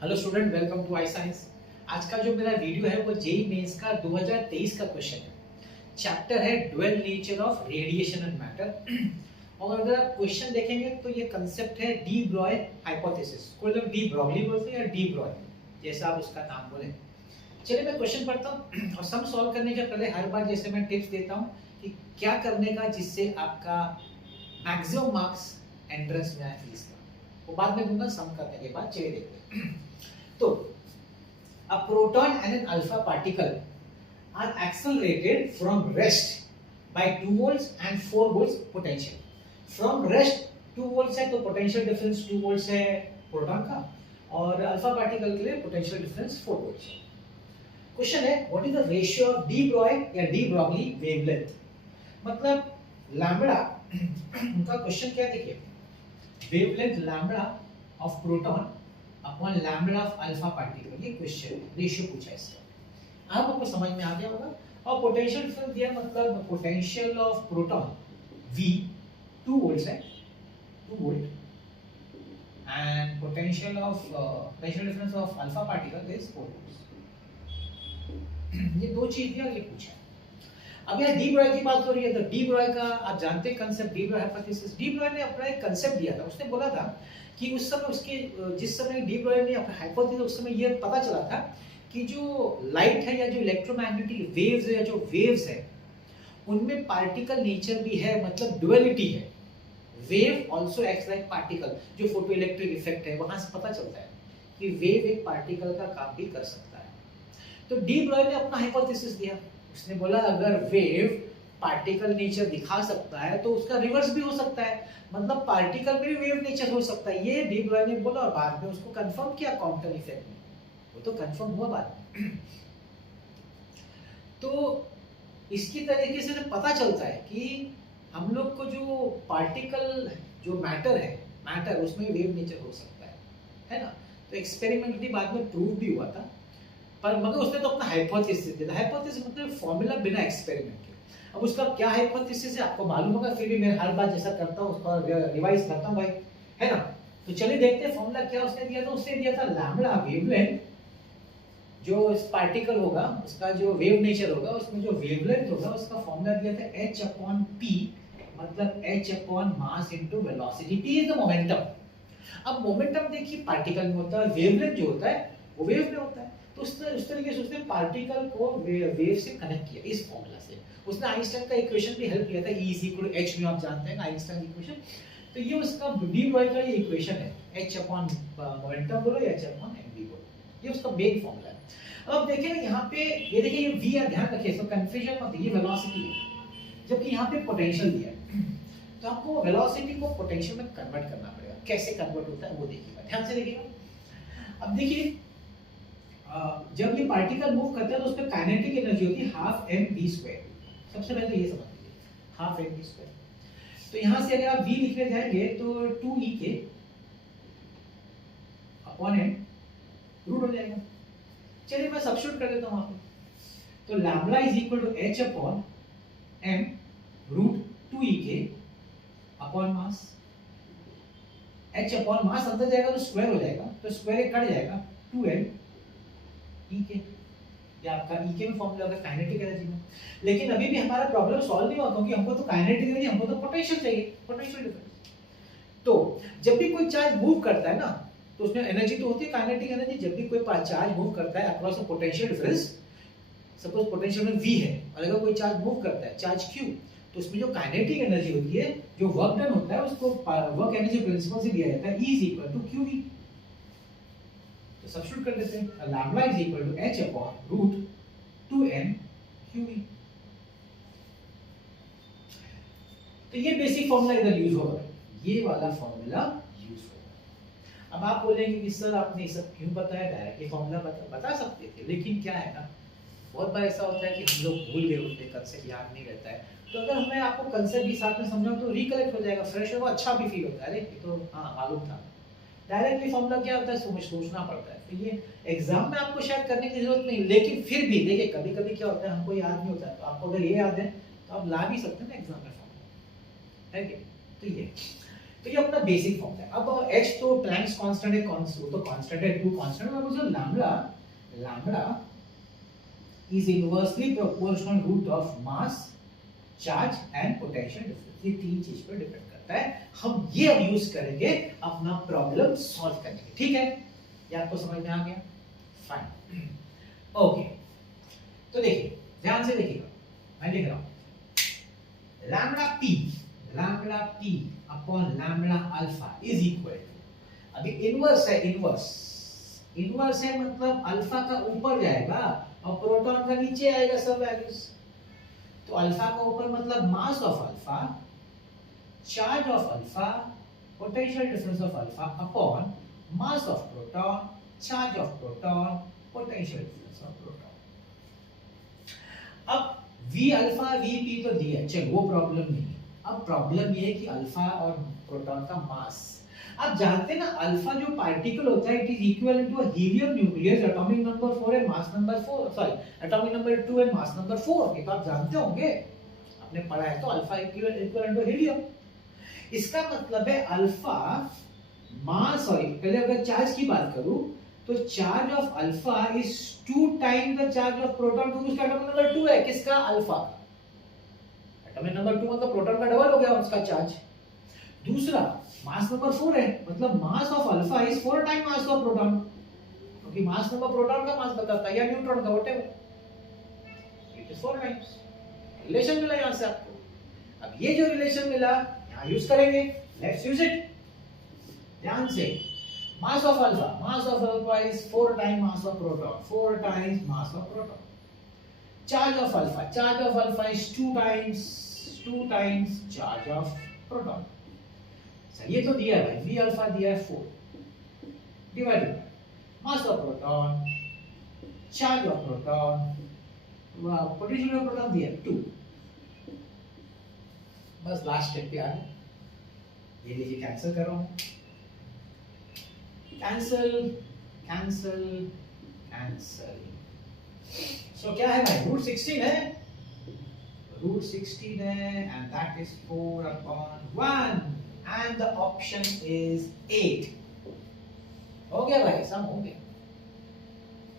Hello student, welcome to I science. आज का जो मेरा वीडियो है वो जेई मेंस का 2023 का क्वेश्चन है। चैप्टर है dual nature of radiation and matter. और अगर आप क्वेश्चन देखेंगे तो ये कंसेप्ट है डी ब्रॉय हाइपोथेसिस। कोई लोग डी ब्रॉगली बोलते हैं या डी ब्रॉय, जैसा आप उसका नाम बोले। चलिए मैं क्वेश्चन पढ़ता हूँ और सम सॉल्व करने के पहले हर बार जैसे मैं टिप्स देता हूँ कि क्या करने का जिससे आपका मैक्सिमम मार्क्स एंट्रेंस में आए फीस का, वो बाद में दूंगा सम करने के बाद। चलिए देखते हैं। तो a proton and an alpha particle are accelerated from rest by 2 volts and 4 volts potential. From rest 2 volts है तो potential difference 2 volts है प्रोटॉन का, और अल्फा पार्टिकल के लिए potential difference 4 volts है। क्वेश्चन है what is the ratio of D Broglie या डी ब्रॉगली वेवलेंथ, मतलब लैम्बडा। उनका क्वेश्चन क्या देखिए, wavelength lambda of proton upon lambda of alpha particle, ये क्वेश्चन रेशियो पूछा है इसका। अब आपको समझ में आ गया होगा। और पोटेंशियल डिफरेंस दिया, मतलब potential of proton V 2 volts है, 2 volt, and potential difference of alpha particle is 4 volts. ये दो चीज दिया, ये पूछा है। अब यहाँ डी ब्रॉय की बात हो रही है तो डी ब्रॉय का आप जानते हैं concept, D Broglie hypothesis. D Broglie ने अपना एक कंसेप्ट दिया था। उसने बोला था कि उस समय उसके जिस समय डी ब्रॉय ने अपना हाइपोथेसिस, उस समय ये पता चला था कि जो लाइट है या जो इलेक्ट्रोमैग्नेटिक वेव्स है या जो वेव्स है उनमें पार्टिकल नेचर भी है, मतलब डुअलिटी है। Wave also acts like particle, जो फोटो इलेक्ट्रिक इफेक्ट है वहां से पता चलता है कि वेव एक पार्टिकल का काम भी कर सकता है। तो डी ब्रॉय ने अपना हाइपोथेसिस दिया। उसने बोला अगर वेव पार्टिकल नेचर दिखा सकता है तो उसका रिवर्स भी हो सकता है, मतलब पार्टिकल में भी वेव नेचर हो सकता है। ये डी ब्रॉय ने बोला और बाद में उसको कंफर्म किया क्वांटम इफेक्ट में, वो तो कंफर्म हुआ बाद में। तो इसकी तरीके से पता चलता है कि हम लोग को जो पार्टिकल जो मैटर है, मैटर उसमें वेव नेचर हो सकता है ना। तो एक्सपेरिमेंटली बाद में प्रूव भी हुआ था, पर मगर उसने तो अपना हाइपोथेसिस दिया। हाइपोथेसिस मतलब फॉर्मूला बिना एक्सपेरिमेंट के। अब उसका क्या हाइपोथेसिस है आपको मालूम होगा, फिर भी मैं हर बार जैसा करता हूँ उसका रिवाइज करता हूँ भाई, है ना। तो चलिए देखते हैं फॉर्मूला क्या उसने दिया था। उसने दिया था लैम्बडा वेवलेंथ, जो इस पार्टिकल होगा उसका जो वेव नेचर होगा उसमें जो वेवलेंथ होगा उसका फॉर्मूला दिया था h/p, मतलब h/ mass into velocity. p is the momentum. अब मोमेंटम देखिए पार्टिकल में होता है, वेवलेंथ जो होता है वो वेव में होता है। तो उस तरीके से उसने पार्टिकल को वेव से कनेक्ट किया इस फॉर्मूला से। उसने आइंस्टाइन का इक्वेशन भी हेल्प किया था, E = h में आप जानते हैं ना आइंस्टाइन इक्वेशन। तो ये उसका डी ब्रॉय का ये इक्वेशन है, h/ मोमेंटम बोलो या h/mv बोलो, ये उसका मेन फॉर्मूला है। अब देखिए ना यहाँ पे, ये देखिए ये v है, ध्यान रखिए, इसको कंफ्यूजन मत, ये वेलोसिटी है, जबकि यहाँ पे पोटेंशियल दिया है। तो आपको वेलोसिटी को पोटेंशियल में कन्वर्ट करना पड़ेगा। कैसे कन्वर्ट होता है वो देखिएगा, ध्यान से देखिएगा। अब देखिए जब ये पार्टिकल मूव करता है तो उसमें काइनेटिक एनर्जी होती है ½ mv²। सबसे पहले ये समझ लीजिए, ½ mv²। तो यहां से अगर आप v लिखने जाएंगे तो 2e अपॉन n रूट हो जाएगा। चलिए मैं सब्स्टिट्यूट कर देता हूं वहां पे। तो lambda is equal to h upon m root 2e upon mass. h upon mass अंदर जाएगा तो स्क्वायर हो जाएगा, तो स्क्वायर कट जाएगा 2n E या आपका E में फॉर्मूला होगा काइनेटिक एनर्जी में। लेकिन अभी भी हमारा प्रॉब्लम सॉल्व नहीं हुआ, क्योंकि हमको तो काइनेटिक एनर्जी, हमको तो पोटेंशियल चाहिए, पोटेंशियल डिफरेंस। तो जब भी कोई चार्ज मूव करता है ना तो उसमें एनर्जी तो होती है काइनेटिक एनर्जी। जब भी कोई चार्ज मूव करता है across a potential difference, suppose potential में V है और अगर कोई चार्ज मूव करता है चार्ज Q, तो उसमें जो काइनेटिक एनर्जी होती है, जो वर्क डन होता है, उसको वर्क एनर्जी प्रिंसिपल से दिया जाता है, E = qv। तो सब्स्टिट्यूट कर देते हैं, lambda is equal to h upon root 2n qv। तो ये बेसिक फॉर्मूला इधर यूज होगा, ये वाला फॉर्मूला यूज होगा। अब आप बोलेंगे कि सर आपने ये सब क्यों बताया, डायरेक्टली फॉर्मूला बता सकते थे। लेकिन क्या है ना, बहुत बार ऐसा होता है कि हम लोग भूल गए होते हैं, कंसेप्ट याद नहीं रहता है। तो अगर मैं आपको कंसेप्ट भी साथ में समझाऊं तो रिकलेक्ट हो जाएगा, फ्रेश होगा, अच्छा भी फील होता है। अरे तो हाँ मालूम था। डायरेक्टली फॉर्मूला क्या होता है, सोचना पड़ता है। तो ये एग्जाम में आपको शायद करने की जरूरत नहीं, लेकिन फिर भी देखिए कभी कभी क्या होता है हमको याद नहीं होता है, तो आपको अगर ये याद है तो आप ला भी सकते हैं ना एग्जाम में फॉर्मूला, है क्या। तो ये तो ये अपना बेसिक फॉर्मूला है। अब h तो प्लैंक्स कांस्टेंट है, वो तो कांस्टेंट है, 2 कांस्टेंट, और जो lambda is inversely proportional root of mass, charge and potential difference। ये तीन चीज पर डिपेंड करता है। हम ये अब यूज करेंगे अपना प्रॉब्लम सॉल्व करने के, ठीक है? ये आपको समझ में आ गया? Fine, okay. तो देखिए, ध्यान से देखिएगा, मैं लिख रहा हूं lambda p upon lambda alpha is equal to, अभी इनवर्स है, इनवर्स है मतलब अल्फा का ऊपर जाएगा और प्रोटॉन का नीचे आएगा सब वैल्यूज। तो अल्फा का ऊपर मतलब mass of alpha, charge of alpha, potential difference of alpha upon mass of proton, charge of proton, potential difference of proton. अब v अल्फा v p तो दिया, चलो वो प्रॉब्लम नहीं है। अब प्रॉब्लम ये है कि अल्फा और प्रोटॉन का मास। आप जानते हैं ना, अल्फा जो पार्टिकल होता है it is equivalent to a helium nucleus, atomic number 4 है, mass number 4, sorry atomic number 2 है, मास नंबर 4। ये तो आप जानते होंगे, आपने पढ़ा है। तो अल्फा इक्विवेलेंट टू हीलियम, इसका मतलब है अल्फा मास, सॉरी पहले अगर चार्ज की बात करूं तो charge of alpha is 2 time the charge of proton, क्योंकि उसका एटॉमिक नंबर 2 है। किसका? अल्फा। एटॉमिक नंबर 2 मतलब प्रोटॉन का डबल हो गया उसका चार्ज। दूसरा मास नंबर 4 है, मतलब mass of alpha is 4 time mass of proton, क्योंकि मास नंबर प्रोटॉन का मास बताता है या न्यूट्रॉन का, whatever, it is 4 times. Relation मिला यहां से आपको। अब ये जो रिलेशन मिला यहां यूज करेंगे, लेट्स यूज इट। ध्यान से, mass of alpha is 4 time mass of proton, 4 times mass of proton. Charge of alpha is 2 times charge of proton. ये तो दिया है भाई, v अल्फा दिया है 4 divided mass of proton, charge of proton, potential of proton दिया है 2। बस लास्ट स्टेप पे आ गए। ये लीजिए, कैंसिल कर रहा हूं, कैंसिल। सो क्या है भाई, रूट 16 है, and that is 4 upon 1 and the option is 8। हो गया भाई, सम हो गया।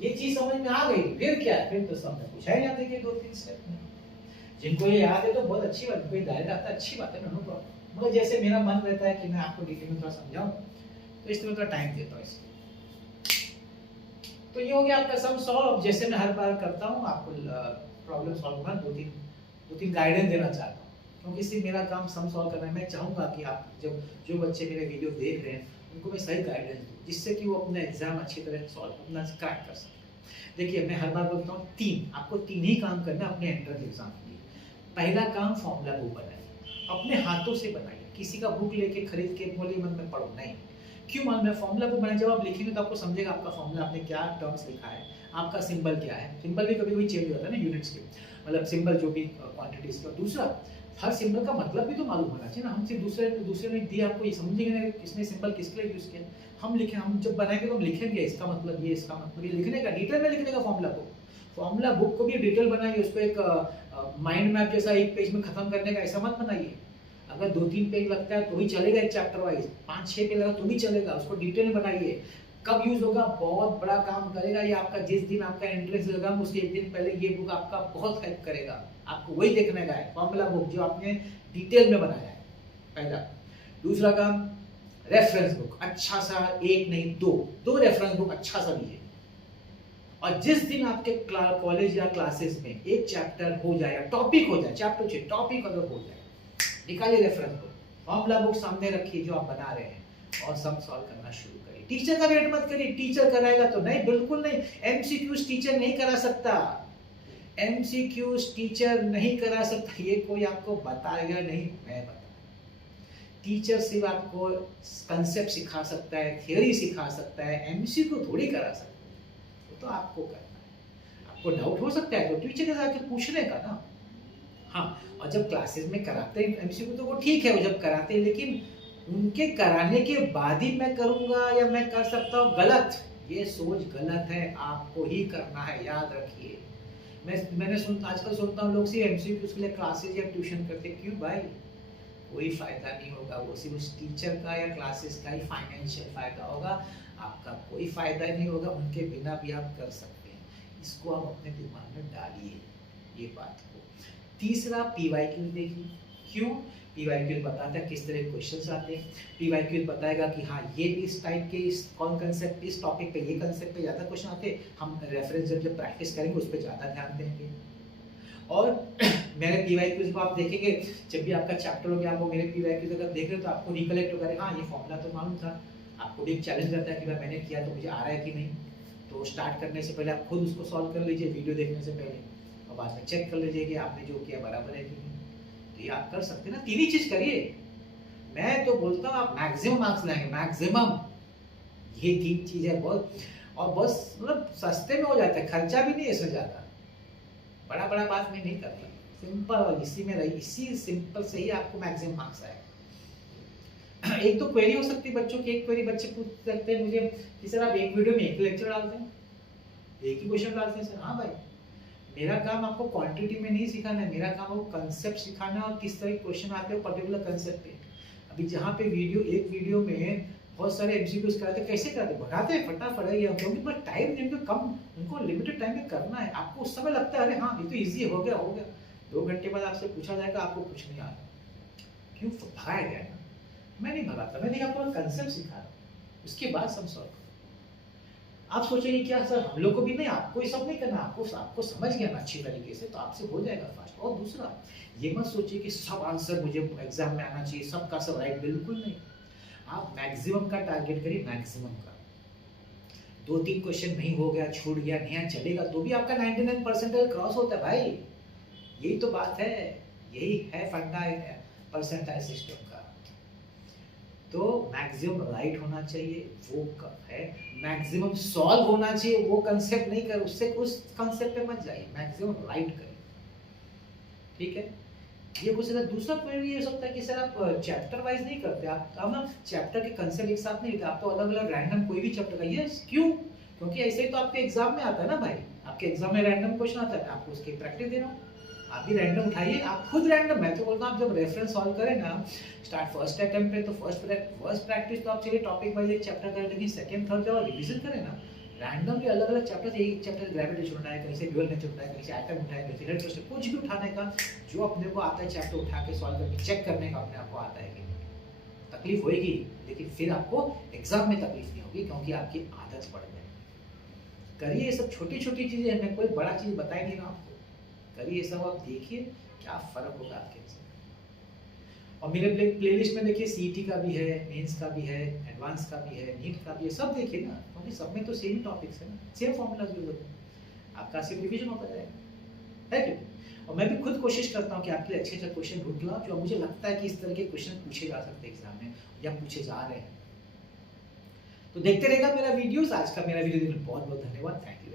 ये चीज समझ में आ गई, फिर क्या है, फिर तो सम में पूछा ही ना देखिए 2-3 स्टेप में। जिनको ये याद है तो बहुत अच्छी बात है, कोई डायरेक्ट आता है अच्छी बात है, नो प्रॉब्लम। मगर जैसे मेरा मन रहता है कि मैं आपको डिटेल में थोड़ा समझाऊं, तो इसलिए मैं थोड़ा टाइम देता हूं इसलिए। तो ये हो गया आपका सम सॉल्व। जैसे मैं हर बार करता हूं, आपको प्रॉब्लम सॉल्व करना दो तीन गाइडेंस देना चाहता हूं, क्योंकि सिर्फ मेरा काम सम सॉल्व करना है। मैं चाहूंगा कि आप जब जो बच्चे मेरे वीडियो देख रहे हैं उनको मैं सही गाइडेंस दूं, जिससे कि वो अपना एग्जाम अच्छी तरह सॉल्व अपना क्रैक कर सकें। देखिए, मैं हर बार बोलता हूँ आपको 3 ही काम करना है अपने एंट्रेंस एग्जाम के लिए। पहला काम, फॉर्मूला बुक बनाइए, अपने हाथों से बनाइए, किसी का बुक लेके खरीद के बोलिए मन में पढ़ो नहीं। क्यों मालूम है? फॉर्मूला बुक बनाए, जब आप लिखेंगे तो आपको समझेगा आपका फॉर्मूला, आपने क्या टर्म्स लिखा है, आपका सिंबल क्या है। सिंबल भी कभी चेंज होता है ना यूनिट्स के, मतलब सिंबल जो भी क्वांटिटीज का। दूसरा, हर सिंबल का मतलब भी तो मालूम होना चाहिए ना। हम सिर्फ दूसरे ने दिया आपको, ये समझेंगे ना किसने सिंबल किसके लिए यूज किया। हम जब बनाएंगे तो हम लिखेंगे इसका मतलब ये, इसका मतलब ये, लिखने का डिटेल में लिखने का फॉर्मूला बुक को भी डिटेल बनाइए, उसको एक माइंड मैप जैसा एक पेज में खत्म करने का ऐसा मत बनाइए। अगर 2-3 पेज लगता है तो भी चलेगा, एक चैप्टर वाइज 5-6 पेज लगा तो भी चलेगा, उसको डिटेल में बनाइए। कब यूज होगा? बहुत बड़ा काम करेगा ये आपका, जिस दिन आपका एंट्रेंस लगा उसके एक दिन पहले ये बुक आपका बहुत हेल्प करेगा। आपको वही देखने का है, फॉर्मूला बुक जो आपने डिटेल में बनाया है, पहला। दूसरा काम, रेफरेंस बुक अच्छा सा, एक नहीं दो रेफरेंस बुक अच्छा सा लीजिए। और जिस दिन आपके कॉलेज या क्लासेस में एक चैप्टर हो जाए या टॉपिक हो जाए, चैप्टर से टॉपिक अगर हो जाए, निकालिए रेफरेंस बुक, फॉर्मूला बुक सामने रखिए जो आप बना रहे हैं, और सम सॉल्व करना शुरू करिए। टीचर का वेट मत करिए, टीचर कराएगा तो नहीं, बिल्कुल नहीं। एमसीक्यूज टीचर नहीं करा सकता, एमसीक्यूज टीचर नहीं करा सकता, ये कोई आपको बताएगा नहीं, मैं बता। टीचर सिर्फ आपको कंसेप्ट सिखा सकता है, थियोरी सिखा सकता है, एमसीक्यू थोड़ी करा सकता है। वो तो आपको करना है। आपको डाउट हो सकता है तो टीचर के साथ पूछने का ना। हाँ, और जब क्लासेस में कराते हैं एमसीक्यू तो वो ठीक है, वो जब कराते हैं, लेकिन उनके कराने के बाद ही मैं करूंगा या मैं कर सकता हूँ, गलत। ये सोच गलत है, आपको ही करना है, याद रखिए। मैंने आजकल सुनता हूँ लोग सिर्फ एमसीक्यू के लिए क्लासेस या ट्यूशन करते। क्यों भाई? कोई फायदा नहीं होगा, वो सिर्फ उस टीचर का या क्लासेस का ही फाइनेंशियल फायदा होगा, आपका कोई फायदा नहीं होगा, उनके बिना भी आप कर सकते हैं। इसको आप अपने दिमाग में डालिए ये बात को। तीसरा पीवाईक्यू देखिए, क्यों पीवाईक्यू बताता है किस तरह के क्वेश्चंस आते हैं। पीवाईक्यू बताएगा कि हाँ ये इस टाइप के इस कौन कंसेप्ट इस टॉपिक पे ये कंसेप्ट पे ज़्यादा क्वेश्चन आते हैं, हम रेफरेंस जब प्रैक्टिस करेंगे उस पर ज़्यादा ध्यान देंगे। और मेरे पीवाईक्यूज को आप देखेंगे, जब भी आपका चैप्टर हो गया आप वो मेरे पीवाईक्यूज अगर देख रहे हो तो आपको रिकलेक्ट होगा, हाँ ये फॉर्मूला तो मालूम था। आपको भी एक चैलेंज रहता है कि भाई मैंने किया तो मुझे आ रहा है कि नहीं। तो स्टार्ट करने से पहले आप खुद उसको सॉल्व कर लीजिए वीडियो देखने से पहले, और बाद में चेक कर लीजिए कि आपने जो किया बराबर है कि नहीं। तो ये आप कर सकते हैं ना, तीन ही चीज करिए। मैं तो बोलता हूँ आप मैक्सिमम मार्क्स लाएंगे, मैक्सिमम। ये तीन चीज है बहुत, और बस मतलब सस्ते में हो जाता है, खर्चा भी नहीं इसमें ज्यादा, बड़ा बड़ा बात मैं नहीं करता, सिंपल। और इसी में रही, इसी सिंपल से ही आपको मैक्सिमम मार्क्स आए। एक तो क्वेरी हो सकती है बच्चों की, एक क्वेरी बच्चे पूछ सकते हैं मुझे कि सर आप एक वीडियो में एक लेक्चर डालते हैं, एक ही क्वेश्चन डालते हैं। सर हाँ भाई, मेरा काम आपको क्वांटिटी में नहीं सिखाना है, मेरा काम आपको कंसेप्ट सिखाना और किस तरह के क्वेश्चन आते हैं पर्टिकुलर कंसेप्ट पे। अभी जहाँ पे एक वीडियो में बहुत सारे एमसीक्यूज कराते, कैसे कराते, भगाते हैं फटाफट है, क्योंकि बस टाइम जिनको कम, उनको लिमिटेड टाइम में करना है। आपको उस समय लगता है अरे हाँ ये तो इजी हो गया 2 घंटे बाद आपसे पूछा जाएगा आपको कुछ नहीं आ रहा, क्यों भगाया गया ना। मैं नहीं भगाता, मैं आपको कंसेप्ट सिखा रहा हूँ, उसके बाद सब सॉल्व करो। आप सोचेंगे क्या सर हम लोग को भी नहीं, आपको ये सब नहीं करना, आपको समझ गया ना अच्छी तरीके से तो आपसे हो जाएगा फास्ट। और दूसरा ये मत सोचिए कि सब आंसर मुझे एग्जाम में आना चाहिए, सबका सब राइट, बिल्कुल नहीं। आप मैक्सिमम का टारगेट करिए, मैक्सिमम का। 2-3 क्वेश्चन नहीं हो गया, छूट गया, नहीं चलेगा तो भी आपका 99% क्रॉस होता है भाई। यही तो बात है, यही है फंडा है परसेंटाइल सिस्टम का। तो मैक्सिमम राइट होना चाहिए, वो है। मैक्सिमम सॉल्व होना चाहिए, वो कंसेप्ट नहीं कर, उससे उस कंसेप्ट पे मत जाइए, मैक्सिमम राइट करिए, ठीक है। ये कुछ है। दूसरा पॉइंट ये हो सकता है कि सर आप चैप्टर वाइज नहीं करते, आप ना चैप्टर के कंसेप्ट एक साथ नहीं लेते, आप तो अलग अलग रैंडम कोई भी चैप्टर का। ये क्यों? क्योंकि ऐसे ही तो आपके एग्जाम में आता है ना भाई, आपके एग्जाम में रैंडम क्वेश्चन आता है, आपको उसकी प्रैक्टिस दे रहा हूँ। आप भी रैंडम उठाइए, आप खुद रैंडम। मैं तो बोलता हूँ आप जब रेफरेंस सॉल्व करें ना स्टार्ट फर्स्ट अटेम्प्ट पे, तो फर्स्ट प्रैक्टिस तो आप चलिए टॉपिक वाइज एक चैप्टर करें, लेकिन सेकंड थर्ड जब रिवीजन करें ना रैंडमली अलग अलग चैप्टर से, एक चैप्टर ग्रेविटेशन उठाए, कहीं से ड्यूअल नेचर उठाए, कहीं से एटम उठाए, कहीं से इलेक्ट्रोस्टैटिक, कुछ भी उठाने का जो अपने को आता है चैप्टर उठा के सॉल्व करके चेक करने का अपने आप को आता है कि नहीं। तकलीफ होगी लेकिन फिर आपको एग्जाम में तकलीफ नहीं होगी, क्योंकि आपकी आदत पड़ गई। करिए ये सब छोटी छोटी चीजें, मैं कोई बड़ा चीज बताई नहीं रहा आपको, करिए ये सब, आप देखिए क्या फर्क होगा आपके साथ। और मेरे प्लेलिस्ट में देखिए सीईटी का भी है, मेंस का भी है, एडवांस का भी है, नीट का भी है, सब देखिए ना, क्योंकि सब में तो सेम टॉपिक्स है ना, सेम फॉर्मूलाज यूज होते हैं, आपका सिर्फ रिवीजन होता जाएगा, है कि। और मैं भी खुद कोशिश करता हूँ कि आपके लिए अच्छे अच्छे क्वेश्चन ढूंढ लाऊं जो मुझे लगता है कि इस तरह के क्वेश्चन पूछे जा सकते हैं एग्जाम में या पूछे जा रहे हैं। तो देखते रहेगा मेरा वीडियोस। आज का मेरा वीडियो देखने बहुत बहुत धन्यवाद, थैंक यू।